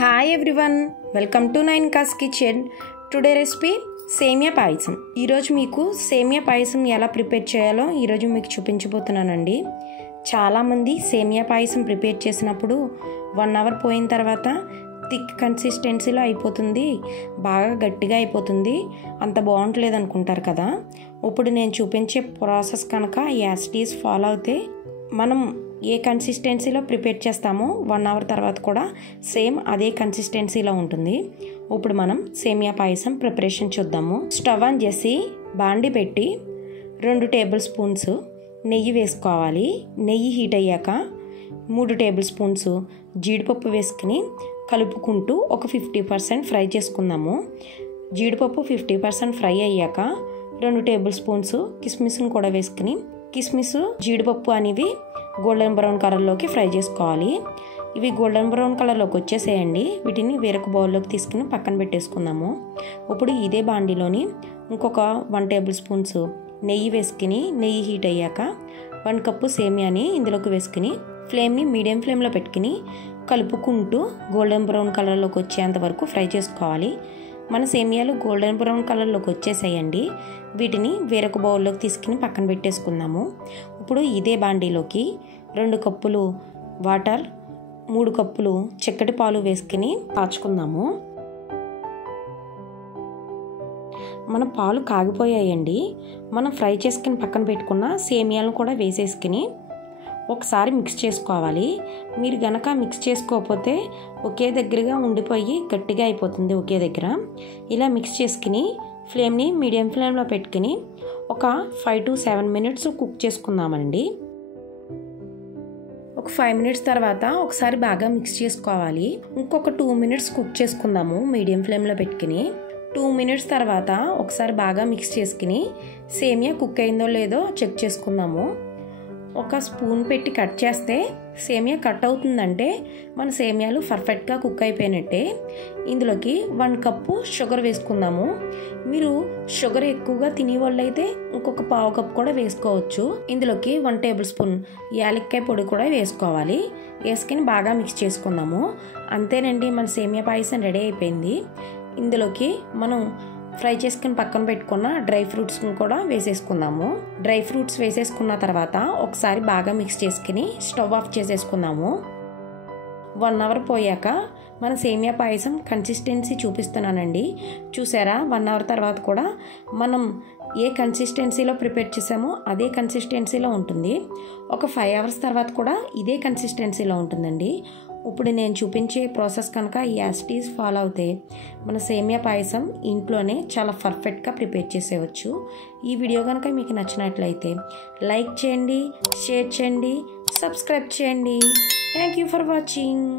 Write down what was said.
Hi everyone, welcome to నైన్కాస్ kitchen. Today recipe semiya payasam. ఈరోజు మీకు సేమియా పాయసం ఎలా ప్రిపేర్ చేయాలో ఈరోజు మీకు చూపించబోతున్నానండి. చాలామంది సేమియా పాయసం ప్రిపేర్ చేసినప్పుడు 1 అవర్ పోయిన తర్వాత థిక్ కన్సిస్టెన్సీలో అయిపోతుంది, బాగా గట్టిగా అయిపోతుంది, అంత బాగుంటలేదు అనుకుంటారు కదా. ఇప్పుడు నేను చూపించే ప్రాసెస్ కనుక యాజ్ ఇట్ ఈజ్ ఫాలో అయితే మనం ఏ కన్సిస్టెన్సీలో ప్రిపేర్ చేస్తామో 1 అవర్ తర్వాత కూడా సేమ్ అదే కన్సిస్టెన్సీలో ఉంటుంది. ఇప్పుడు మనం సేమియా పాయసం ప్రిపరేషన్ చూద్దాము. స్టవ్ ఆన్ చేసి బాండి పెట్టి 2 టేబుల్ స్పూన్స్ నెయ్యి వేసుకోవాలి. నెయ్యి హీట్ అయ్యాక 3 టేబుల్ స్పూన్స్ జీడిపప్పు వేసుకుని కలుపుకుంటూ ఒక 50% ఫ్రై చేసుకుందాము. జీడిపప్పు 50% ఫ్రై అయ్యాక 2 టేబుల్ స్పూన్స్ కిస్మిస్ని కూడా వేసుకుని కిస్మిస్ జీడిపప్పు అనేవి గోల్డెన్ బ్రౌన్ కలర్లోకి ఫ్రై చేసుకోవాలి. ఇవి గోల్డెన్ బ్రౌన్ కలర్లోకి వచ్చేసేయండి. వీటిని వేరొక బౌల్లోకి తీసుకుని పక్కన పెట్టేసుకుందాము. ఇప్పుడు ఇదే బాండిలోని ఇంకొక 1 టేబుల్ స్పూన్స్ నెయ్యి వేసుకుని నెయ్యి హీట్ అయ్యాక 1 కప్పు సేమియాని ఇందులోకి వేసుకుని ఫ్లేమ్ని మీడియం ఫ్లేమ్లో పెట్టుకుని కలుపుకుంటూ గోల్డెన్ బ్రౌన్ కలర్లోకి వచ్చేంత వరకు ఫ్రై చేసుకోవాలి. మన సేమియాలు గోల్డెన్ బ్రౌన్ కలర్లోకి వచ్చేసేయండి. వీటిని వేరొక బౌల్లోకి తీసుకుని పక్కన పెట్టేసుకుందాము. ఇప్పుడు ఇదే బాండీలోకి 2 కప్పులు వాటర్, 3 కప్పులు చిక్కటి పాలు వేసుకుని కాచుకుందాము. మన పాలు కాగిపోయాయండి. మనం ఫ్రై చేసుకుని పక్కన పెట్టుకున్న సేమియాలను కూడా వేసేసుకుని ఒకసారి మిక్స్ చేసుకోవాలి. మీరు గనక మిక్స్ చేసుకోకపోతే ఒకే దగ్గరగా ఉండిపోయి గట్టిగా అయిపోతుంది ఒకే దగ్గర. ఇలా మిక్స్ చేసుకుని ఫ్లేమ్ని మీడియం ఫ్లేమ్లో పెట్టుకుని ఒక 5 to 7 మినిట్స్ కుక్ చేసుకుందామండి. ఒక 5 మినిట్స్ తర్వాత ఒకసారి బాగా మిక్స్ చేసుకోవాలి. ఇంకొక 2 మినిట్స్ కుక్ చేసుకుందాము మీడియం ఫ్లేమ్లో పెట్టుకుని. 2 మినిట్స్ తర్వాత ఒకసారి బాగా మిక్స్ చేసుకుని సేమియా కుక్ అయిందో లేదో చెక్ చేసుకుందాము. ఒక స్పూన్ పెట్టి కట్ చేస్తే సేమియా కట్ అవుతుందంటే మన సేమియాలు పర్ఫెక్ట్గా కుక్ అయిపోయినట్టే. ఇందులోకి 1 కప్పు షుగర్ వేసుకుందాము. మీరు షుగర్ ఎక్కువగా తినే వాళ్ళు అయితే ఇంకొక 1/2 కప్పు కూడా వేసుకోవచ్చు. ఇందులోకి 1 టేబుల్ స్పూన్ యాలక్కాయ పొడి కూడా వేసుకోవాలి. వేసుకుని బాగా మిక్స్ చేసుకుందాము. అంతేనండి, మన సేమియా పాయసం రెడీ అయిపోయింది. ఇందులోకి మనం ఫ్రై చేసుకుని పక్కన పెట్టుకున్న డ్రై ఫ్రూట్స్ని కూడా వేసేసుకుందాము. డ్రై ఫ్రూట్స్ వేసేసుకున్న తర్వాత ఒకసారి బాగా మిక్స్ చేసుకుని స్టవ్ ఆఫ్ చేసేసుకుందాము. 1 అవర్ పోయాక మన సేమియా పాయసం కన్సిస్టెన్సీ చూపిస్తున్నానండి. చూసారా, 1 అవర్ తర్వాత కూడా మనం ఏ కన్సిస్టెన్సీలో ప్రిపేర్ చేసామో అదే కన్సిస్టెన్సీలో ఉంటుంది. ఒక 5 అవర్స్ తర్వాత కూడా ఇదే కన్సిస్టెన్సీలో ఉంటుందండి. ఇప్పుడు నేను చూపించే ప్రాసెస్ కనుక యాజ్ ఇట్ ఈజ్ ఫాలో అవుతే మన సేమియా పాయసం ఇంట్లోనే చాలా పర్ఫెక్ట్గా ప్రిపేర్ చేసేవచ్చు. ఈ వీడియో కనుక మీకు నచ్చినట్లయితే లైక్ చేయండి, షేర్ చేయండి, సబ్స్క్రైబ్ చేయండి. Thank you for watching.